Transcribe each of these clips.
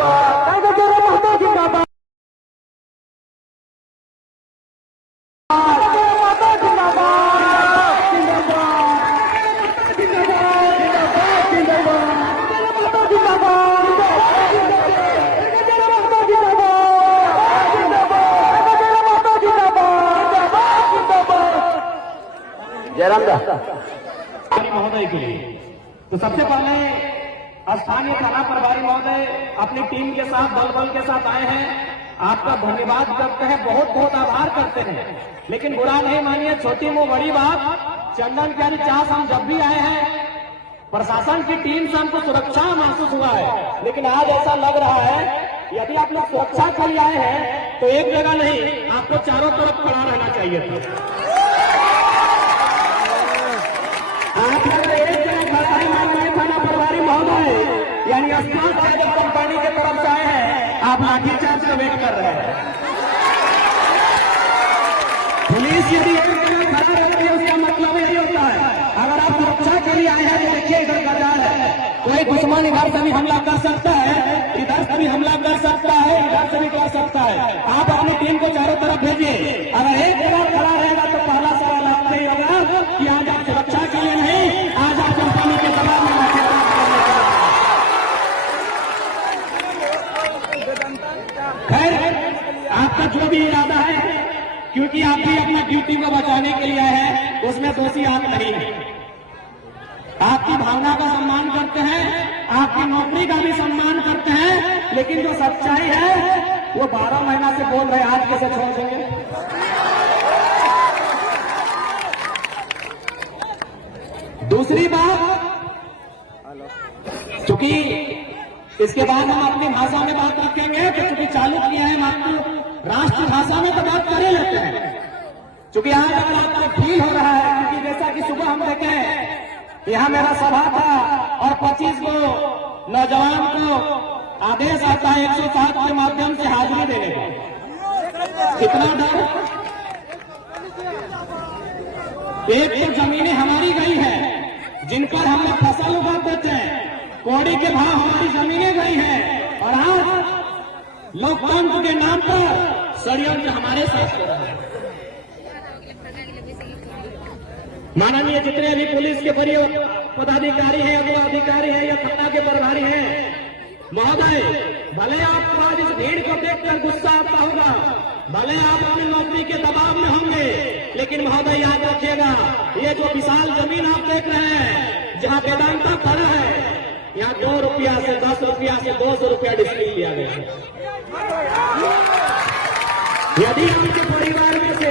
Tiger जोरा महतो जिंदाबाद, जयराम महोदय के लिए। तो सबसे पहले स्थानीय थाना प्रभारी महोदय अपनी टीम के साथ बल के साथ आए हैं, आपका धन्यवाद करते हैं, बहुत बहुत आभार करते हैं। लेकिन बुरा नहीं मानिए, छोटी मुंह बड़ी बात, चंदन के चास हम जब भी आए हैं प्रशासन की टीम से हमको सुरक्षा महसूस हुआ है, लेकिन आज ऐसा लग रहा है यदि आप लोग सुरक्षा के लिए आए हैं तो एक जगह नहीं, आपको चारों तरफ खड़ा रहना चाहिए था। आप अगर एक जगह खड़ा है थाना प्रभारी महोदय, यानी अस्पताल टाइगर कंपनी की तरफ से आए हैं, आप लाठीचार्ज का वेट कर रहे हैं। पुलिस यदि एक जगह खड़ा रहती है उसका मतलब यही होता है अगर आप सुरक्षा के लिए आए हैं तो देखिए इधर बाजार है, कोई दुश्मन इधर से भी हमला कर सकता है, इधर से भी हमला कर सकता है, इधर से भी कर सकता है। आप अपनी टीम को चारों तरफ भेजिए। अगर एक जगह खड़ा रहेगा तो पहला सवाल आपसे ही होगा कि आज आप सुरक्षा के लिए नहीं, आज आप कंपनी के दबाव में रखे। खैर आपका जो भी इरादा है, क्योंकि आप भी अपनी ड्यूटी को बचाने के लिए आए हैं, उसमें दोषी आप नहीं है। आपकी भावना का सम्मान करते हैं, आपकी नौकरी का भी सम्मान करते हैं, लेकिन जो सच्चाई है वो 12 महीना से बोल रहे, आज कैसे छोड़ देंगे। दूसरी बात, चूंकि इसके बाद हम अपनी भाषा में बात रखेंगे कि चूंकि चालू किया है, हम आपको राष्ट्र भाषा में तो बात कर ही लेते हैं। चूंकि आज अगर आपको फील हो रहा है, क्योंकि जैसा कि सुबह हम देखें यहाँ मेरा सभा था और 25 को नौजवान को आदेश आता है 107 के माध्यम से हाजिरी देने का। कितना डर, एक तो जमीनें हमारी गई है जिन पर हम लोग फसल उगाते थे, कौड़ी के भाव हमारी जमीनें गई हैं, और आज लोकतंत्र के नाम पर षड्यंत्र हमारे साथ हो रहा है। माननीय जितने भी पुलिस के वरीय पदाधिकारी हैं, अगुआ अधिकारी हैं या थाना के प्रभारी हैं, महोदय भले आपको आज इस भीड़ को देखकर गुस्सा आता होगा, भले आप अपनी नौकरी के दबाव में होंगे, लेकिन महोदय याद रखिएगा, ये जो विशाल जमीन आप देख रहे हैं जहां वेदांता खड़ा है, यहाँ 2 रुपया से 10 रुपया से 200 रुपया डिस्ट्रिक्ट लिया गया है। यदि आपके परिवार में से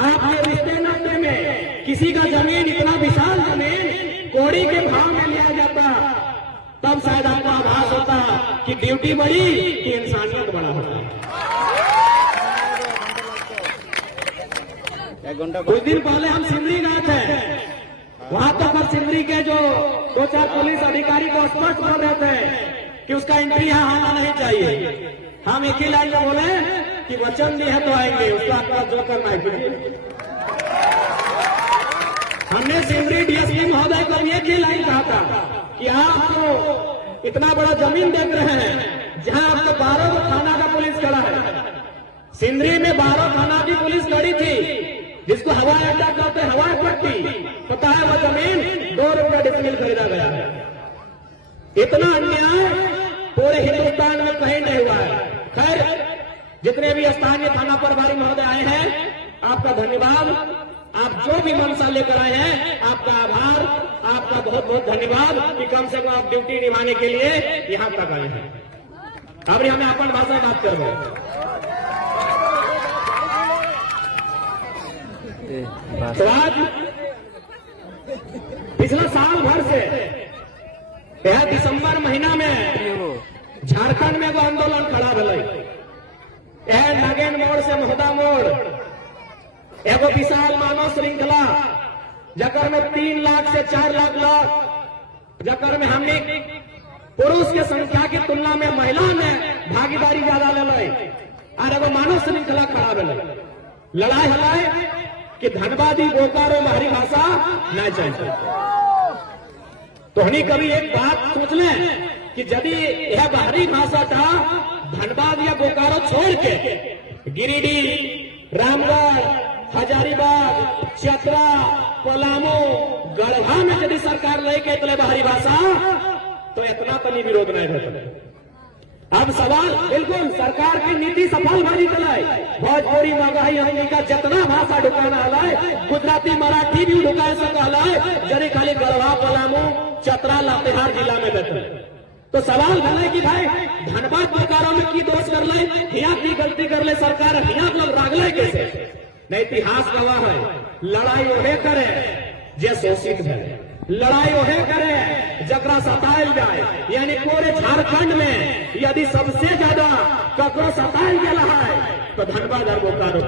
आपके रिश्ते नाते में किसी का जमीन, इतना विशाल जमीन कौड़ी के भाव में लिया जाता, तब शायद आपको आभास होता कि ड्यूटी बड़ी कि इंसानियत बड़ा होता है। कुछ दिन पहले हम सिमरी गए थे, वहां तक हम सिमरी के जो 2-4 पुलिस अधिकारी को स्पष्ट बोल रहे थे कि उसका एंट्री यहाँ आना नहीं चाहिए। हम एक ही लाइन में बोले कि वचन दिए है तो आएंगे, उसका आपका जो करना है। हमने सिमरी डीएसपी महोदय को एक ही लाइन कहा था कि आप इतना बड़ा जमीन देख रहे हैं जहां आपको 12 थाना का पुलिस खड़ा है। सिमरी में 12 थाना की पुलिस खड़ी थी, जिसको हवाई अड्डा कहते हैं, हवाई पट्टी, पता है वो जमीन 2 रुपया डिसमिल खरीदा गया है। इतना अन्याय पूरे हिंदुस्तान में कहीं नहीं हुआ है। खैर, जितने भी स्थानीय थाना प्रभारी महोदय आए हैं, आपका धन्यवाद। आप जो भी मंशा लेकर आए हैं, आपका आभार, आपका बहुत बहुत धन्यवाद कि कम से कम आप ड्यूटी निभाने के लिए यहाँ तक आए हैं। अब हमें अपन भाषा में बात कर रहे हैं। तो आज पिछला साल भर से यह दिसंबर महीना में झारखंड में वो आंदोलन खड़ा रहा, यह नागेन मोड़ से महोदा मोड़, एगो विशाल मानव श्रृंखला, जकर में 3 लाख से 4 लाख लोग, जकर में हमने पुरुष के संख्या की तुलना में महिला ने भागीदारी ज्यादा ले, और एगो मानव श्रृंखला खड़ा रहा। लड़ाई हलाई कि धनबादी बोकारो हमारी भाषा न चलती। तो हमें कभी एक बात सोच लें कि यदि यह बाहरी भाषा था धनबाद या बोकारो छोड़ के गिरिडीह, रामगढ़, हजारीबाग, चतरा, पलामू, गढ़वा में यदि सरकार लेके चले बाहरी भाषा तो इतना तनी विरोध नहीं होता। अब सवाल बिल्कुल सरकार की नीति सफल भरी चलाए, भोजपुरी मगही हमनी का जितना भाषा ढुकाना हलाए, गुजराती मराठी भी ढुकाए सका हलाए, जरी खाली गढ़वा, पलामू, चतरा, लातेहार जिला में बेहतर। तो सवाल भले कि भाई धनबाद बोकारो में की दोष कर ले, हिया की गलती कर ले सरकार, हिया लोग राग ले कैसे? नहीं, इतिहास गवाह है, लड़ाई ओहे करे जे शोषित है, लड़ाई ओहे करे जकरा सतायल जाए। यानी पूरे झारखंड में यदि सबसे ज्यादा ककरो सतायल गया है तो धनबाद और बोकारो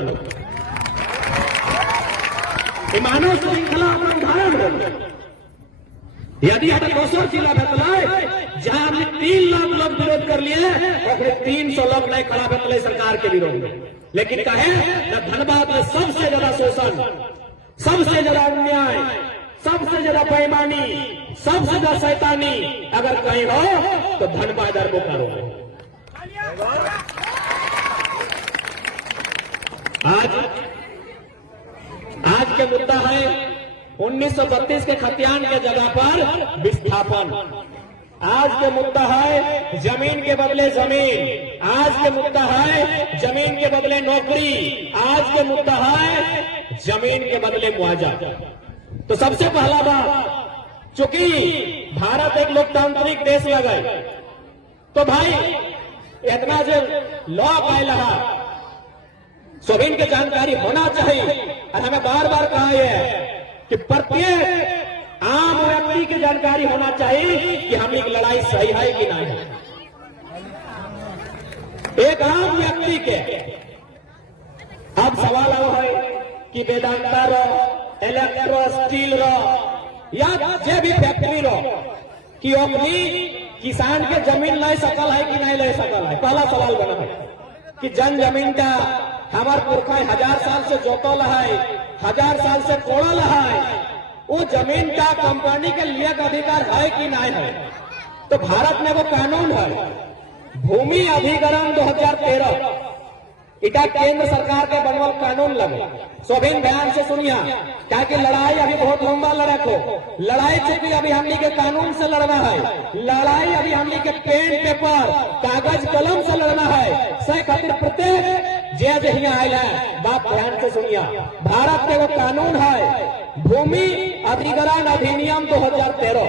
मानव श्रृंखला अपन उदाहरण हो। यदि हम दोसर जिला भेटल जहां हमने 3 लाख लोग विरोध कर लिए, और 300 लोग नहीं खड़ा भेटल सरकार के विरोध में, लेकिन कहे धनबाद में सबसे ज्यादा शोषण, सबसे ज्यादा अन्याय, सबसे ज्यादा बेईमानी, सबसे ज्यादा शैतानी अगर कहीं हो तो धनबाद और बोकारो हो। आज के मुद्दा है 1932 के खतियान के जगह पर विस्थापन। आज के मुद्दा है जमीन के बदले जमीन, आज के मुद्दा है जमीन के बदले नौकरी, आज के मुद्दा है जमीन के बदले मुआवजा। तो सबसे पहला बात, चूंकि भारत एक लोकतांत्रिक देश लगे तो भाई इतना जो लॉ पाए रहा सभी की जानकारी होना चाहिए। और हमें बार बार कहा है कि प्रत्येक आम व्यक्ति की जानकारी होना चाहिए कि हम एक लड़ाई सही है कि नहीं है। एक आम व्यक्ति के अब सवाल आओ है कि वेदांता रो, इलेक्ट्रो स्टील रो या जे भी फैक्ट्री रो कि अपनी किसान के जमीन ले सकल है कि नहीं ले सकल है। पहला सवाल बना है कि जन जमीन का हमार पुरखा 1000 साल से जोतल है, 1000 साल से कोड़ल है, वो जमीन का कंपनी के लिए अधिकार है कि नहीं है। तो भारत में वो कानून है भूमि अधिग्रहण 2013, इटा केंद्र सरकार के बनवल कानून लगे। सोभिन ध्यान से सुनिया, क्या कि लड़ाई अभी बहुत लंबा लड़क हो, लड़ाई चूंकि अभी हमनी के कानून से लड़ना है, लड़ाई अभी हमनी के पेन पेपर कागज कलम से लड़ना है। से खातिर प्रत्येक जे यहाँ आयल है बात ध्यान से सुनिया, भारत के वो कानून है भूमि अधिग्रहण अधिनियम 2013।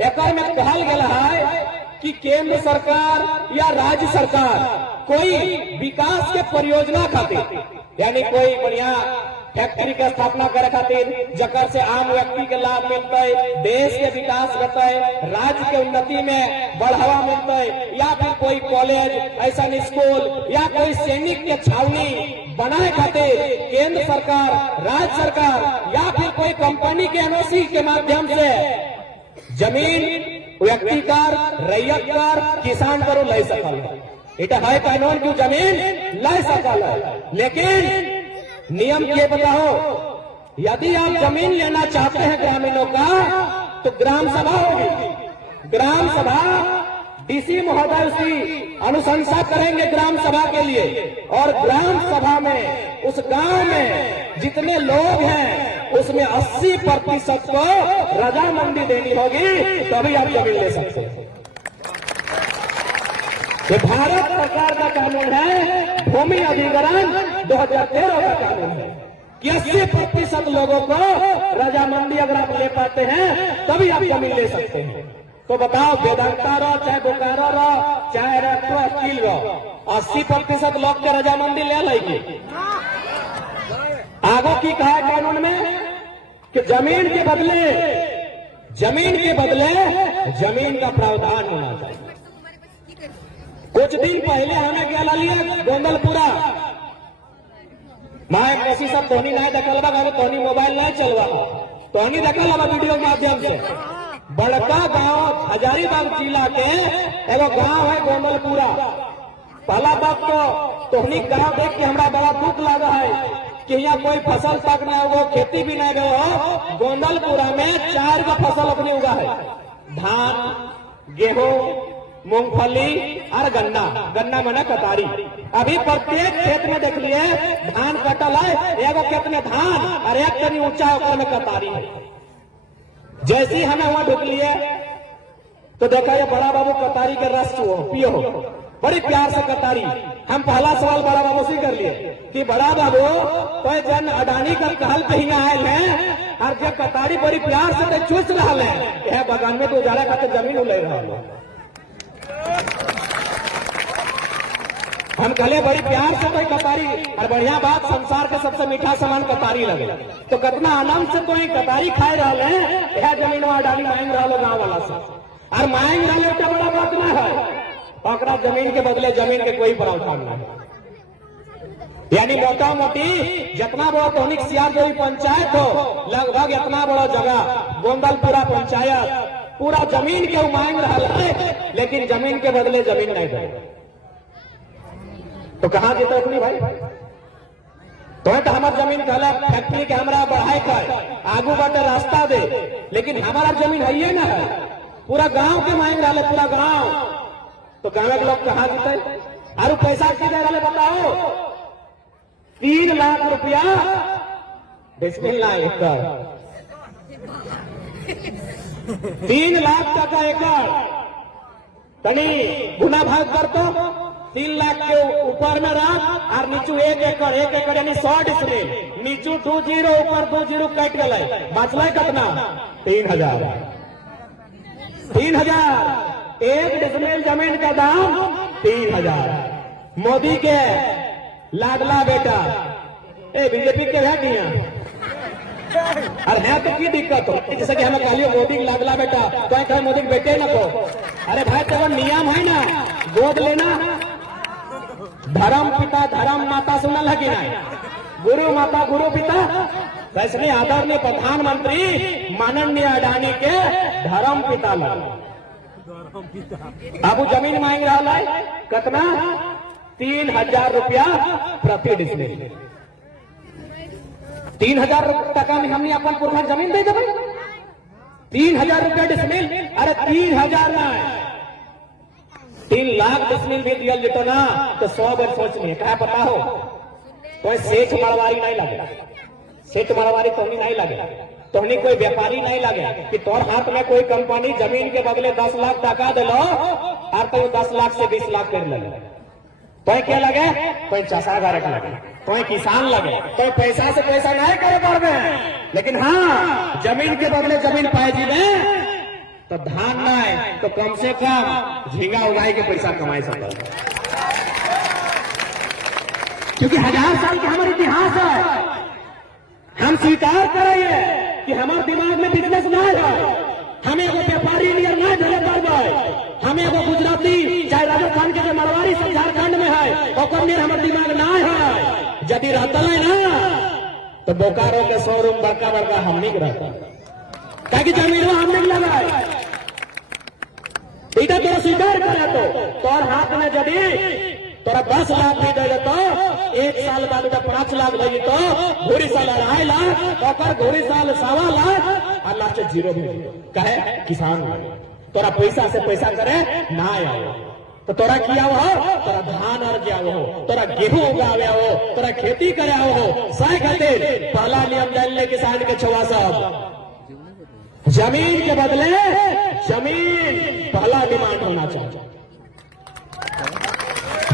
एक में कहल गया है कि केंद्र सरकार या राज्य सरकार कोई विकास के परियोजना खातिर, यानी कोई बढ़िया फैक्ट्री का स्थापना करे खातिर जकर से आम व्यक्ति के लाभ मिलता है, देश के विकास होता है, राज्य के उन्नति में बढ़ावा मिलता है, या फिर कोई कॉलेज, ऐसा स्कूल या कोई सैनिक के छावनी बनाए खातिर केंद्र सरकार, राज्य सरकार या फिर कोई कंपनी के एनओसी के माध्यम से जमीन व्यक्तिकार, रैयतकार, किसान पर ले सकल है। इटा है कानून की जमीन ले सकल है, लेकिन नियम ये बताओ, यदि आप जमीन लेना चाहते हैं ग्रामीणों का तो ग्राम सभा होगी। ग्राम सभा डीसी महोदय उसकी अनुशंसा करेंगे ग्राम सभा के लिए, और ग्राम सभा में उस गांव में जितने लोग हैं उसमें 80% को रजामंदी देनी होगी, तभी आप जमीन ले सकते हैं। ये भारत सरकार का कानून है, भूमि अधिग्रहण 2013 का कानून है कि 80% लोगों को रजामंदी अगर आप ले पाते हैं तभी आप जमीन ले सकते हैं। तो बताओ, वेदांता रो चाहे बोकारो रो चाहे इलेक्ट्रो स्टील रो, 80% लोग के रजामंदी ले लेगी। आगो की कहा है कानून में कि जमीन के बदले जमीन का प्रावधान होना चाहिए। कुछ दिन पहले हमें क्या ला लिया गोंदलपुरा, मैं किसी सब तोहनी नहीं देखल बा, तोहनी मोबाइल नहीं चलवा, तोहनी देखल बा वीडियो के माध्यम से। बड़का गांव हजारीबाग जिला के एगो गांव है गोंदलपुरा। पहला बात तो तोहनी गांव देख के हमरा बड़ा दुख लगा है कि यहाँ कोई फसल तक न हो, खेती भी नहीं हो। गोंदलपुरा में 4 का फसल अपनी उगा है, धान, गेहूं, मूंगफली और गन्ना, गन्ना माने कतारी। अभी प्रत्येक खेत में देख लिए धान कटल है, एगो खेत में धान और एक तनी ऊंचा ऊपर में कतारी है। जैसे ही हमें वहां ढुक लिए तो देखा ये बड़ा बाबू कतारी के रस पियो, बड़ी प्यार से कतारी। हम पहला सवाल बड़ा बाबू से कर लिए कि बड़ा बाबू तो जन अडानी का कहल पे ही आयल है और जब कतारी बड़ी प्यार से चूस रहा है, यह बगान में तो उजाड़ा खाते जमीन ले रहा है। हम कहले बड़ी प्यार से कोई कतारी, और बढ़िया बात संसार के सबसे मीठा सामान कतारी लगे, तो कितना आनंद से कोई कतारी खाए रहा है। यह जमीन में अडानी मांग रहा गाँव वाला से, और मांग रहा है बड़ा बात ना है। पकड़ा जमीन के बदले जमीन के कोई प्रावधान नहीं। यानी मोटा मोटी जितना बड़ा टोनिक सियारजोरी पंचायत हो, लगभग इतना बड़ा जगह गोंदलपुरा पंचायत पूरा जमीन के मांग रहा है, लेकिन जमीन के बदले जमीन नहीं दे। तो कहां जीते अपनी भाई? तो हमार जमीन कहला फैक्ट्री के हमरा बढ़ाए कर आगू बाटे रास्ता दे, लेकिन हमारा जमीन है ये ना है, पूरा गांव के मांग रहा है, पूरा गांव। तो गांव के लोग कहां जीते? और पैसा की दे रहा बताओ? 3 लाख रुपया डिस्मिल ना एकड़, 3 लाख टका एकड़। तनी गुना भाग कर तो 3 लाख के ऊपर में रख और नीचू 1 एकड़, 1 एकड़ यानी 100 डिस्मिल, नीचू 20 ऊपर 20 कट गए, बचल कितना? 3000। 3000 1 डिस्मिल जमीन का दाम 3000। मोदी के लाडला बेटा बीजेपी के है किया, और है तो की दिक्कत हो? जैसे कि हमें कहलिए मोदी के लाडला बेटा, तो कहे मोदी के बेटे न को। अरे भाई तो नियम है ना, गोद लेना, धर्म पिता धर्म माता सुनल है कि नहीं? गुरु माता गुरु पिता। वैसे आदरणीय प्रधानमंत्री माननीय अडानी के धर्म पिता लगे। अब वो जमीन मांग रहा है कितना? 3000 रुपया प्रति डिस्मिल। 3000 टका में हमने अपन पूरा जमीन दे देवे। 3000 रुपया डिस्मिल, अरे 3000 ना 3 लाख डिस्मिल भी दिया जेतो ना तो 100 बार सोच लिए। क्या पता हो तो सेठ मरवारी नहीं लगे, सेठ मरवारी तोहनी नहीं लगे, तोहनी कोई व्यापारी नहीं लगे कि तोर हाथ में कोई कंपनी जमीन के बदले 10 लाख टका दिलो और तो 10 लाख से 20 लाख कर लगे। तो क्या लगे? कोई चषागार लगे, कोई किसान लगे, कोई पैसा से पैसा नहीं करे पावे, लेकिन हाँ जमीन के बदले जमीन पाए जी में तो धान नहीं तो कम से कम झींगा उगाई के पैसा कमाई सकता। क्योंकि 1000 साल का हमारा इतिहास है। हम स्वीकार करेंगे कि हमारे दिमाग में बिजनेस ना है, हमें वो व्यापारी नियर ना धरे पाए, हमें वो गुजराती चाहे राजस्थान के जो मरवाड़ी सब झारखंड में है और नियर हमारे दिमाग ना है। यदि रहता है ना तो बोकारो के शोरूम बड़का बड़का हमने रहता, ताकि जमीन हमने लगा है। इधर तो स्वीकार करे तो तोर हाथ में यदि तोरा 10 लाख भी दे तो 1 साल बाद 5 लाख दे तो घोड़ी साल 2.5 लाख और घोड़ी साल 1.25 लाख और लास्ट 0 भी कहे किसान तोरा पैसा से पैसा करे ना आओ। तो तोरा किया हो, तोरा धान अर्जिया हो, तोरा गेहूं उगावे हो, तोरा खेती करे हो, साय खातिर पहला नियम डालने किसान के छुआ साहब जमीन के बदले जमीन पहला डिमांड होना चाहिए।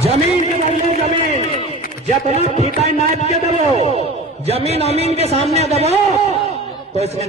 जमीन के बदले जमीन जितना फीता नाप के दबो, जमीन अमीन के सामने दबो तो इसमें